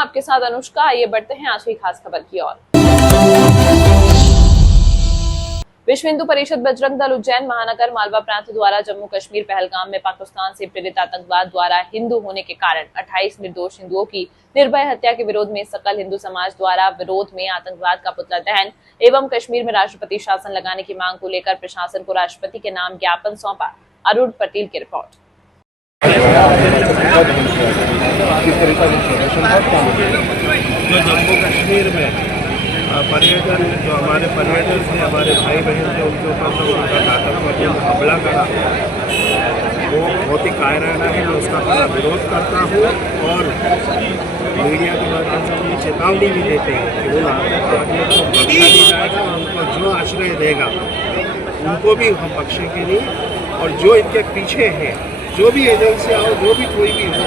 आपके साथ अनुष्का। आइए बढ़ते हैं आज की खास खबर की ओर। विश्व हिंदू परिषद बजरंग दल उज्जैन महानगर मालवा प्रांत द्वारा जम्मू कश्मीर पहलगाम में पाकिस्तान से प्रेरित आतंकवाद द्वारा हिंदू होने के कारण 28 निर्दोष हिंदुओं की निर्भय हत्या के विरोध में सकल हिंदू समाज द्वारा विरोध में आतंकवाद का पुतला दहन एवं कश्मीर में राष्ट्रपति शासन लगाने की मांग को लेकर प्रशासन को राष्ट्रपति के नाम ज्ञापन सौंपा। अरुण पटेल की रिपोर्ट। जो जम्मू कश्मीर में पर्यटन, जो हमारे पर्यटन थे, हमारे भाई बहन थे, उनके ऊपर जो उनका आतंकवादी हमला करा वो बहुत ही कायराना है। मैं उसका पूरा विरोध करता हूँ और मीडिया के माध्यम से ये चेतावनी भी देते हैं कि उन आतंकवादियों को बख्शा नहीं जाएगा, उनको जो आश्रय देगा उनको भी हम बख्शेंगे नहीं। और जो इनके पीछे हैं, जो भी एजेंसियाँ हो, जो भी कोई भी हो,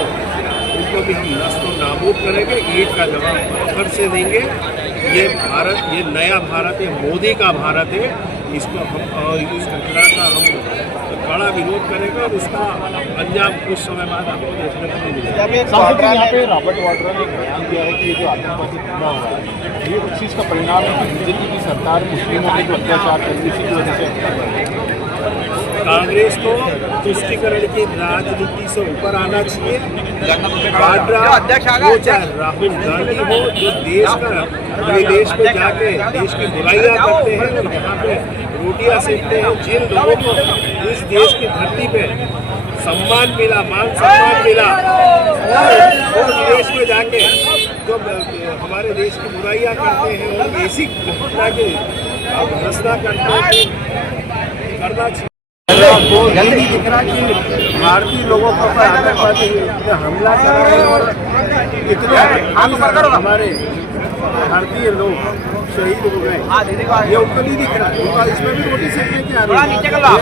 उनको भी हम नस्ल नाबूद करेंगे, ईंट का जवाब पत्थर से देंगे। ये भारत, ये नया भारत है, मोदी का भारत है। इसको हम और इस घटना का हम बड़ा विरोध करेंगे और उसका अंजाम कुछ समय बाद आपको देखने को मिलेगा। यहाँ पे रॉबर्ट वाड्रा ने बयान दिया है कि ये जो आतंकवादी हमला हुआ है ये उस चीज़ का परिणाम है कि बीजेपी की सरकार मुस्लिमों के अत्याचार कर रही थी, की वजह से कांग्रेस को तुष्टीकरण की राजनीति से ऊपर आना चाहिए। वाड्रा हो चाहे राहुल गांधी हो, जो देश का विदेश में जाके देश की बुराइयां करते हैं और यहाँ पे रोटियां सेकते हैं, जिन लोगों को इस देश की धरती पे सम्मान मिला, मान सम्मान मिला, और विदेश में जाके जो हमारे देश की बुराइयां करते हैं और ऐसी घटना की घोषणा करना चाहिए। जल्दी दिख रहा कि भारतीय लोगों को आतंकवादी हमला करा है और कितने हमारे भारतीय लोग शहीद हो गए, ये उनको नहीं दिख रहा है। उनका इसमें भी नोटिस है कि गांधी परिवार,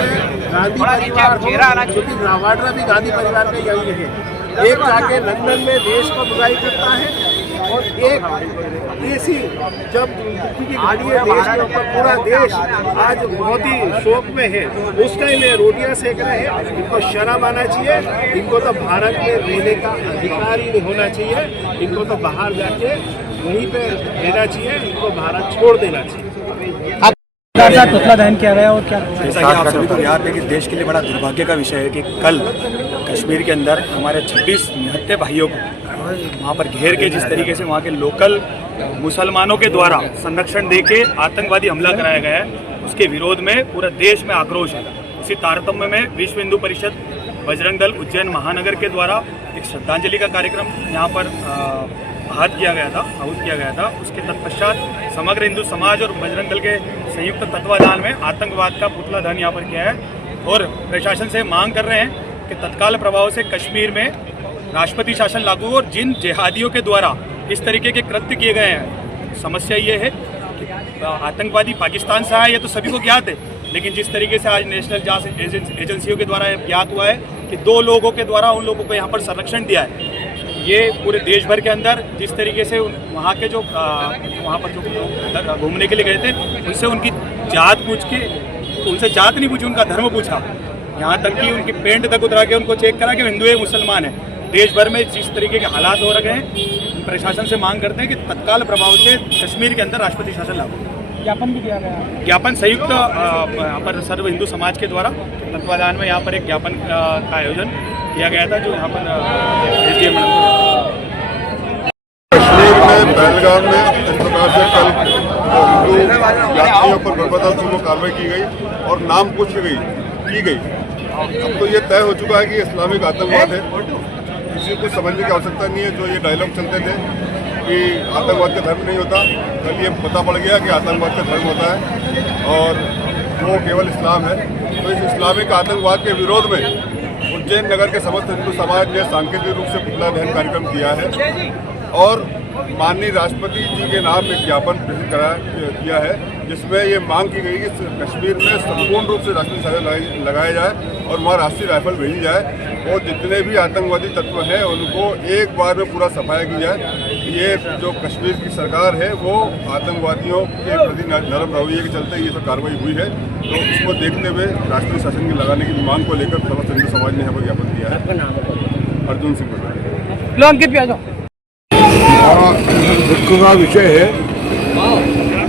क्योंकि वाड्रा भी गांधी परिवार का यही है। एक जाके लंदन में देश को बुराई करता है और एक देशी जब की घड़ी है देश के ऊपर, पूरा देश आज बहुत ही शोक में है, उस टाइम ये रोटियां सेक रहे हैं। इनको शर्म आना चाहिए। इनको तो भारत में रहने का अधिकार ही नहीं होना चाहिए। इनको तो बाहर जाके वहीं पे रहना चाहिए। इनको भारत छोड़ देना चाहिए। पुतला दहन किया गया और क्या जैसा कि आप सभी को याद है कि देश के लिए बड़ा दुर्भाग्य का विषय है कि कल कश्मीर के अंदर हमारे 26 निहत्थे भाइयों को वहाँ पर घेर के जिस तरीके से वहाँ के लोकल मुसलमानों के द्वारा संरक्षण देके आतंकवादी हमला कराया गया है, उसके विरोध में पूरा देश में आक्रोश है। इसी तारतम्य में विश्व हिंदू परिषद बजरंग दल उज्जैन महानगर के द्वारा एक श्रद्धांजलि का कार्यक्रम यहाँ पर आहूत किया गया था। उसके तत्पश्चात समग्र हिंदू समाज और बजरंग दल के संयुक्त तत्वाधान में आतंकवाद का पुतला दहन यहाँ पर किया है और प्रशासन से मांग कर रहे हैं कि तत्काल प्रभाव से कश्मीर में राष्ट्रपति शासन लागू हो और जिन जिहादियों के द्वारा इस तरीके के कृत्य किए गए हैं, समस्या ये है कि आतंकवादी पाकिस्तान से आए, ये तो सभी को ज्ञात है, लेकिन जिस तरीके से आज नेशनल जांच एजेंसियों के द्वारा ज्ञात हुआ है कि 2 लोगों के द्वारा उन लोगों को यहाँ पर संरक्षण दिया है। ये पूरे देश भर के अंदर जिस तरीके से वहाँ के जो वहाँ पर जो घूमने के लिए गए थे, उनसे उनकी जात पूछ के, उनसे जात नहीं पूछी, उनका धर्म पूछा। यहाँ तक कि उनकी पेंट तक उतरा के उनको चेक करा कि हिंदू है मुसलमान है। देश भर में जिस तरीके के हालात हो रखे हैं, प्रशासन से मांग करते हैं कि तत्काल प्रभाव से कश्मीर के अंदर राष्ट्रपति शासन लागू। ज्ञापन भी दिया गया, ज्ञापन संयुक्त यहाँ पर सर्व हिंदू समाज के द्वारा तत्वाधान में यहाँ पर एक ज्ञापन का आयोजन किया गया था, जो यहाँ पर SDM कश्मीर में पहलगाम में इस प्रकार से कल हिंदू यात्रियों पर बर्बादापूर्वक कार्रवाई की गई और नाम पूछ की गई। अब तो ये तय हो चुका है कि इस्लामिक आतंकवाद है, किसी को समझने की आवश्यकता नहीं है। जो ये डायलॉग चलते थे कि आतंकवाद का धर्म नहीं होता, कल ये पता पड़ गया कि आतंकवाद का धर्म होता है और वो केवल इस्लाम है। तो इस इस्लामिक आतंकवाद के विरोध में उज्जैन नगर के समस्त हिंदू समाज ने सांकेतिक रूप से पुतला दहन कार्यक्रम किया है और माननीय राष्ट्रपति जी के नाम एक ज्ञापन प्रेषित किया है, जिसमें ये मांग की गई कि कश्मीर में संपूर्ण रूप से राष्ट्रीय शासन लगाया जाए और वहाँ राष्ट्रीय राइफल भेजी जाए और जितने भी आतंकवादी तत्व हैं उनको एक बार में पूरा सफाया की जाए। ये जो कश्मीर की सरकार है वो आतंकवादियों के प्रति नरम रवैये के चलते ये सब कार्रवाई हुई है। तो इसको देखते हुए राष्ट्रीय शासन की लगाने की मांग को लेकर समस्त हिंदू समाज ने यहाँ पर ज्ञापन दिया है। अर्जुन सिंह। बड़ा दुख का विषय है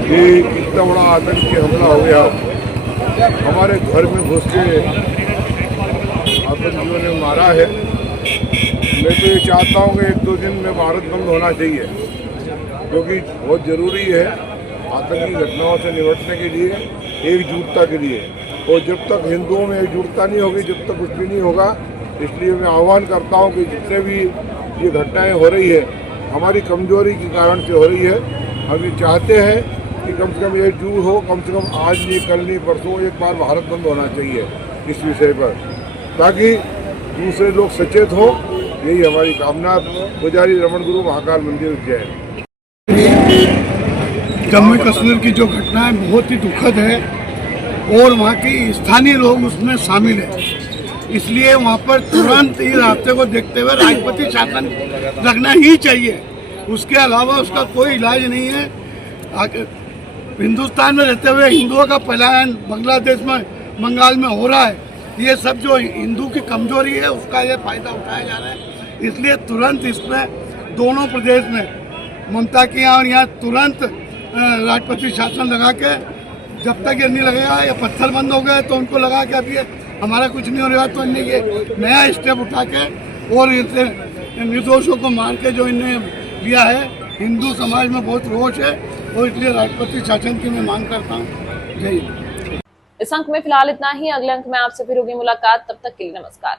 कि इतना बड़ा आतंकी हमला हो गया, हमारे घर में घुस के आतंकियों ने मारा है। मैं तो ये चाहता हूँ कि 1-2 दिन में भारत बंद होना चाहिए, क्योंकि बहुत ज़रूरी है आतंकी घटनाओं से निपटने के लिए, एकजुटता के लिए। और जब तक हिंदुओं में एकजुटता नहीं होगी, जब तक कुछ भी नहीं होगा। इसलिए मैं आह्वान करता हूँ कि जितने भी ये घटनाएं हो रही है हमारी कमजोरी के कारण से हो रही है। हम ये चाहते हैं कि कम से कम एकजुट हो, कम से कम आज नहीं, कल नहीं, परसों एक बार भारत बंद होना चाहिए इस विषय पर, ताकि दूसरे लोग सचेत हों। यही हमारी कामना। पुजारी रमन गुरु महाकाल मंदिर उज्जैन। जम्मू कश्मीर की जो घटना है बहुत ही दुखद है और वहाँ की स्थानीय लोग उसमें शामिल है, इसलिए वहाँ पर तुरंत इस हादसे को देखते हुए राष्ट्रपति शासन लगना ही चाहिए। उसके अलावा उसका कोई इलाज नहीं है। हिंदुस्तान में रहते हुए हिंदुओं का पलायन बांग्लादेश में, बंगाल में हो रहा है। ये सब जो हिंदू की कमजोरी है उसका ये फायदा उठाया जा रहा है। इसलिए तुरंत इसमें दोनों प्रदेश में ममता के यहाँ और यहाँ तुरंत राष्ट्रपति शासन लगा के, जब तक ये नहीं लगेगा या पत्थर बंद हो गए तो उनको लगा के अभी हमारा कुछ नहीं हो रहा, तो इन्हें ये नया स्टेप उठा के और इनसे निर्दोषों को मार के जो इन्हें लिया है, हिंदू समाज में बहुत रोष है और इसलिए राष्ट्रपति शासन की मैं मांग करता हूँ। जय हिंद। इस अंक में फिलहाल इतना ही। अगले अंक में आपसे फिर होगी मुलाकात। तब तक के लिए नमस्कार।